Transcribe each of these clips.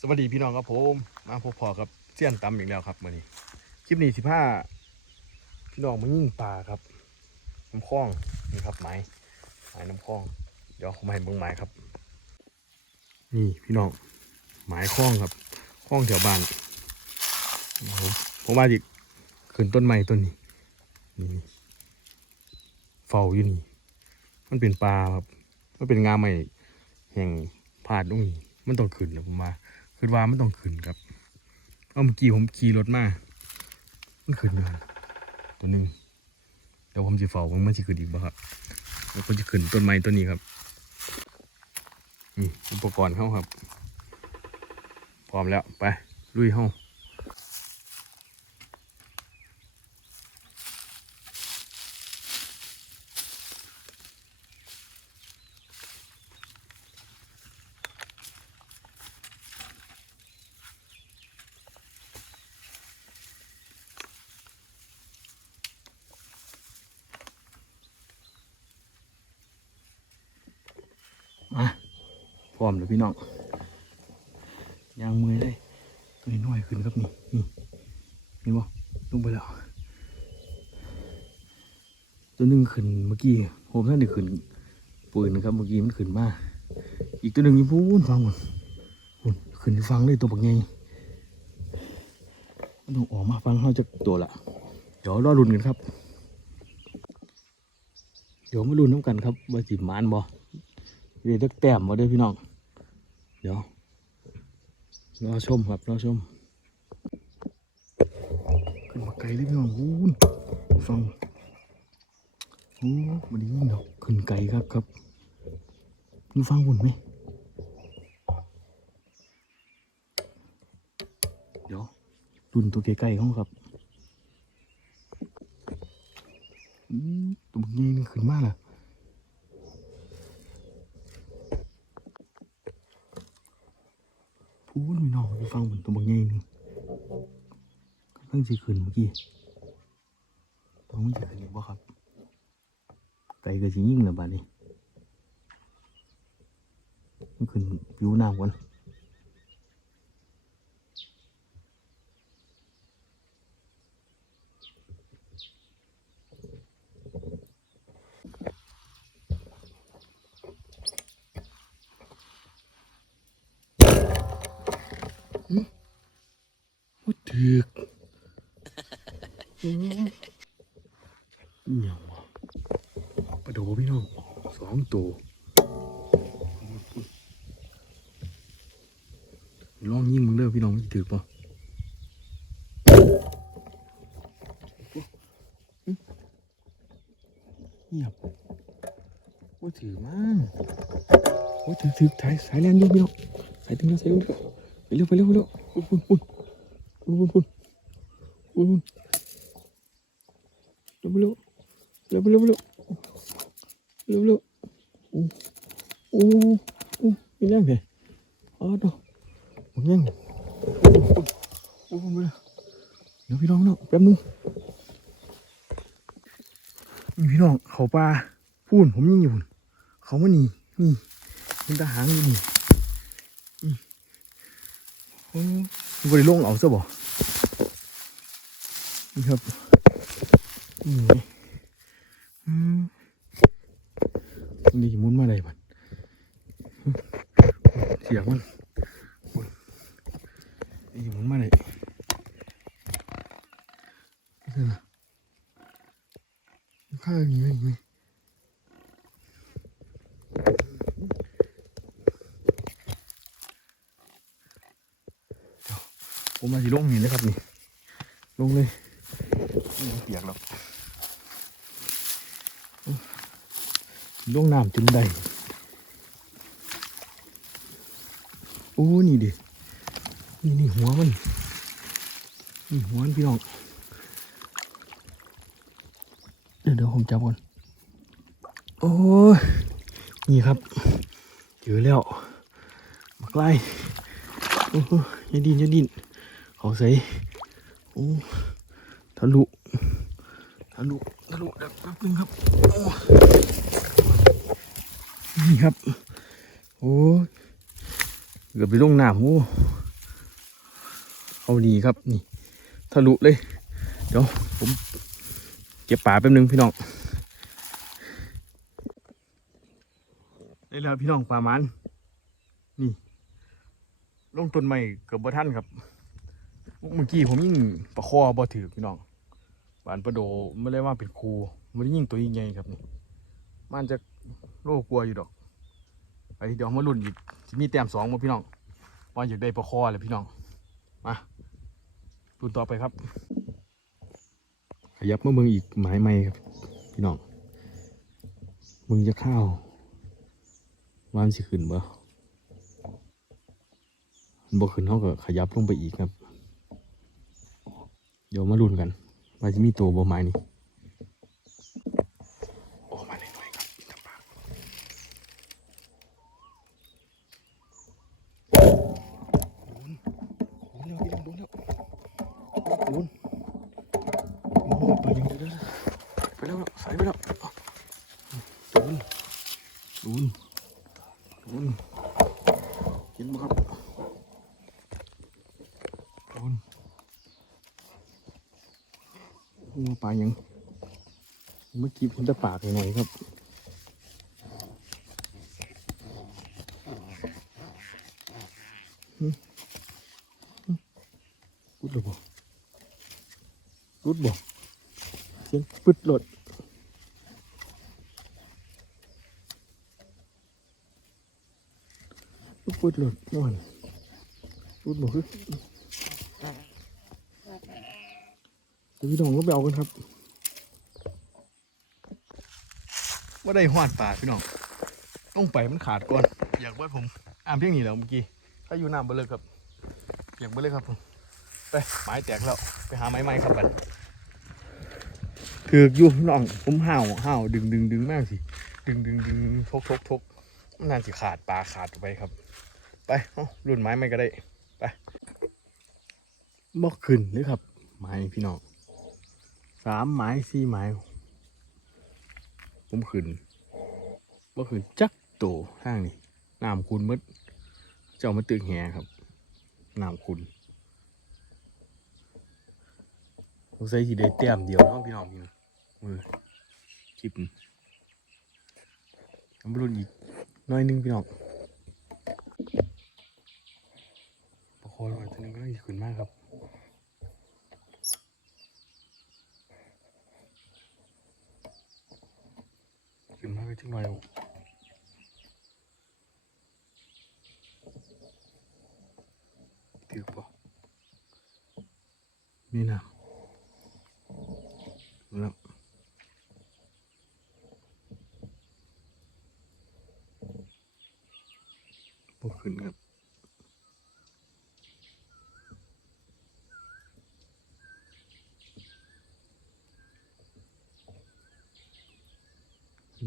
สวัสดีพี่น้องครับผมมาพบพอกับเสี้ยนตำอีกแล้วครับมื่อนี้คลิปนี้สิบห้าพี่น้องมายิ่งปลาครับน้ำคลองนี่ครับไม้ไม้น้ำคลองเดี๋ยวผมให้เบิ่งไม้ครับ นี่พี่น้องไม้คลองครับคลองแถวบ้านผมมาจิขึ้นต้นไม้ต้นนี้นี่เฝ้าอยู่นี่มันเป็นปลาครับมันเป็นงาใหม่แห่งพาดตรงนี้มันต้องขึ้นนะผมว่า คือว่ามันต้องขึ้นครับ เอาเมื่อกี้ผมขี่รถมา มันขึ้นอยู่ครับตัวหนึ่งเดี๋ยวผมจะเฝ้ามันไมันจะขึ้นอีกบ่ครับแล้วผมจะขึ้นต้นไม้ต้นนี้ครับมีอุปกรณ์เข้าครับ พร้อมแล้วไปลุยเข้า มาพร้อมแล้วพี่น้องยางมือเลยตัวน้อยขึ้นครับนี่นี่เห็นบ่ลงไปแล้วตัวหนึ่งขึ้นเมื่อกี้ผมท่านได้ขึ้นปืนนะครับเมื่อกี้มันขึ้นมาอีกตัวหนึ่งอยิ่พูนฟังหมดหุ่นขึ้นฟังเลยตัวบักไงมันต้องออกมาฟังเขาจะตัวละเดี๋ยวรอรุนกันครับ เดี๋ยวมาลุนน้ำกันครับว่าสิมานบ่ เดี๋ยวแต้มมาด้อพี่น้อง เดี๋ยวรอชมครับรอชม ขึ้นมาไกลเลยพี่น้องอู้นฟังโอ้มันนี้เนาะขึ้นไกลครับครับนี่ฟังหุ่นไหมเดี๋ยวรุ่นตัวใกล้ๆเขาครับอืมตัวนี้ขึ้นมากเลย พูดไม่นอกไปฟังเหมือนตัวบางไงนึงกำลังจะขึ้นเมื่อกี้ต้องมันจะขึ้นอยู่บ่ครับไก่ก็จะยิ่งเลยบาดนี้มันขึ้นผิวน้ำกัน ถึกอืมอหย่างวปลาโดพี่น้องสองตัวลองยิงมึงเด้อพี่น้องมันถือป่ะเงียบว่าถือมั้งว่าถือถือสายสายแลนด์อยู่พี่น้องสายตึงนะสายตึงแล้วไปเร็วไปเร็วไปเร็วปุ่นปุ่น ปุ่นปุ่นปุ่นปุ่นปุ่นปุ่นเร็วไปเร็วเร็วเร็วเร็วเร็วเร็วโอ้โอ้โอ้มีแรงเลยอ๋อตัวมันยังโอ้โหโอ้โหไปเดี๋ยวพี่น้องเนาะแป๊บนึงพี่น้องเขาปลาพูนผมยิงอยู่เขามานี่นี่เป็นทหารอยู่นี่นี่โอ้บริโลงเอาซะบ่ นี่ครับนี่อืมนี่มุนมาได้บัดเสียงมันอ้ยนี่มุนมาได้นี่คือนะข้างนี้ไหมไหมผมมาสิลงนี่เลยครับนี่ลงเลย เปียกแล้วลงน้ำจนได้โอ้ นี่ดินี่นี่หัวมัน นี่หัวมันพี่น้อง เดี๋ยวเดี๋ยวผมจับก่อน โอ้ย นี่ครับเจอแล้วมาใกล้โอ้โหอยันดินยันดินเขาใส่โอ้ ทะลุทะลุทะลุเดี๋ยวแป๊บนึงครับนี่ครับ โอ้เกือบไปลงน้ำโอ้เขาดีครับนี่ทะลุเลย เดี๋ยวผมเก็บป่าแป๊บนึงพี่น้องได้แล้วพี่น้องป่ามันนี่ลงต้นใหม่เกือบบ่ทันครับเมื่อกี้ผมยิ่งประคอบ่ถือพี่น้อง บานประโดไม่ได้ว่าเป็นครูไม่ได้ยิ่งตัวยิ่งใหญ่ครับนี่มันจะโลกลัวอยู่ดอกไปเดี๋ยวมาลุ่นอีกจะมีแต้มสองมาพี่น้องว่าอยากได้ประคอเลยพี่น้องมาลุ่นต่อไปครับ ขยับมาเมืองอีกไม้ใหม่ครับ พี่น้องมึงจะข้าววานสิขึ้นบ่บ่ขึ้นเท่ากับขยับลงไปอีกครับ เดี๋ยวมาลุ้นกัน ว่าจะมีตัวบ่ไม้นี่โอ้มาหน่อยๆครับจับปากลุ้นลุ้นแล้วพี่น้องลุ้นแล้วลุ้นโอ้โหไปยังไงเด้อไปแล้วใส่ไปแล้วลุ้นลุ้นลุ้นกินบ่ครับลุ้น งูปลายัง เมื่อกี้เพิ่งจะปากหน่อยครับรุดหรือบ่รุดบ่เสียงปึดหลดปึดหลดนอนรุดบ่คือ เดี๋ยว พี่น้องก็ไปเอากันครับว่าได้หวานป่าพี่น้อง ต้องไปมันขาดก่อน อยากเบิดผมอ่านเพียงนี้แล้วเมื่อกี้ ถ้าอยู่น้ำเบดเลยครับอยากเบิดเลยครับผม ไปไม้แตกแล้ว ไปหาไม้ใหม่ครับบัดถือกอยู่น้องผมห่าวห่าวดึงดึงดึงมากสิ ดึงดึงดึงทกทกทกมันนานสิขาดปลาขาดไปครับ ไปรุ่นไม้ไม่ก็ได้ ไปบอกขึ้นเลยครับ ไม้พี่น้องามไม้สี่ไม้ผมขึ้นบ่ขึ้นจักโตทางนี้น้ำคุณหมดเจ้ามาตึกแหครับน้ำคุณผมใส่สีได้แต้มเดียวเนาะพี่น้องพี่น้องมือคลิปนี้ทำบอลอีกน้อยนึงพี่น้องประคองไว้ตัวนึงก็ได้ขึ้นมากครับ ขึ้นมาก็ จังหน่อยถือปะนี่นะแล้วพวกขึ้นครับ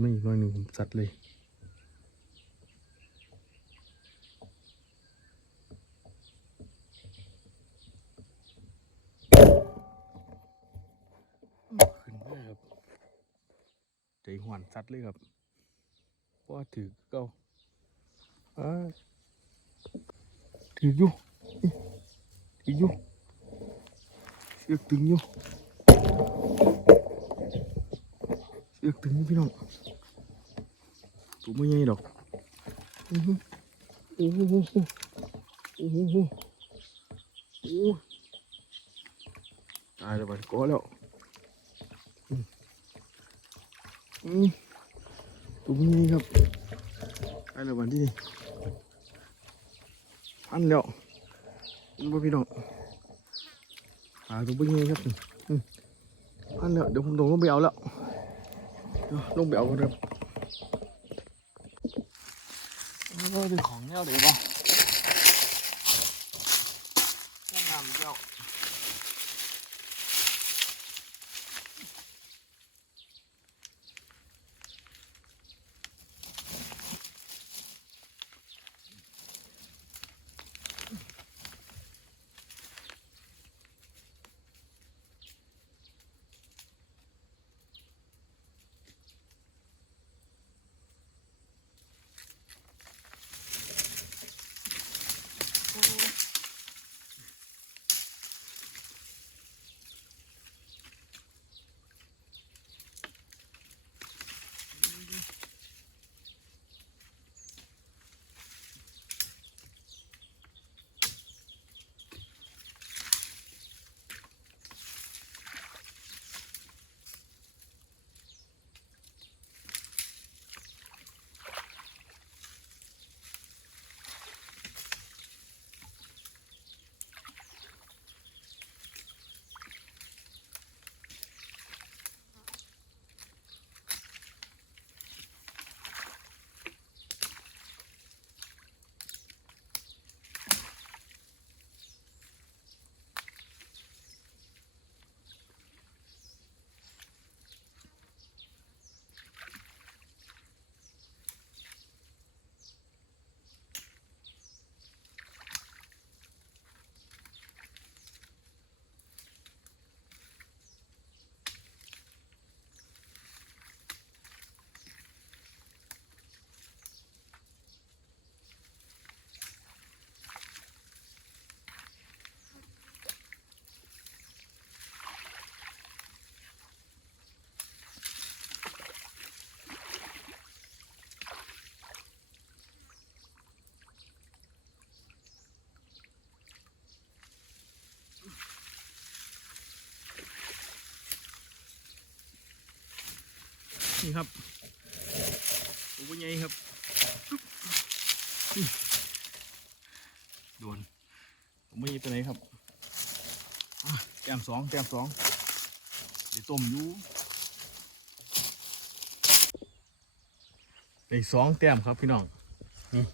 ไม่อีกห น้อยหนึ่งผมซัดเลยขึ้นเลยครับใจหวนสัดเลยครับเพราะว่าถือเก้าอ้ายถืออยู่นี่ถืออยู่เสือกตึงอยู่เสือกตึงอยู่พี่น้อง ตัวไม่ใหญ่ดอกอื้อหือโอ้โหโอ้โหโอ้โหโอ้โหตายแล้วบัดก้อแล้วอืมตัวนี้ครับไปแล้ววันที่นี่พันแล้วนี่บ่พี่น้องหาตัวนี้ครับอืมพันแล้วเดี๋ยวผมลงลงไปเอาแล้วเดี๋ยวลงไปเอากันครับ เออเป็น นี่ครับตัวเป็นไงครับโดนผมไม่ไปไหนครับแต้มสองแต้มสองเดี๋ยวต้มอยู่ได้สองแต้มครับพี่น้องนี่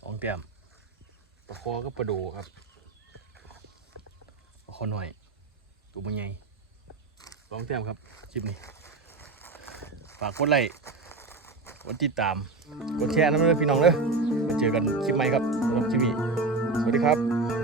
สองแต้มปลาคอก็ปลาโดครับปลาคอหน่อยตัวเป็นไงสองแต้มครับคลิปนี้ ฝากกดไลค์กดติดตามกดแชร์นะเพื่อพี่น้องเด้อมาเจอกันคลิปใหม่ครับสำหรับคลิปนี้สวัสดีครับ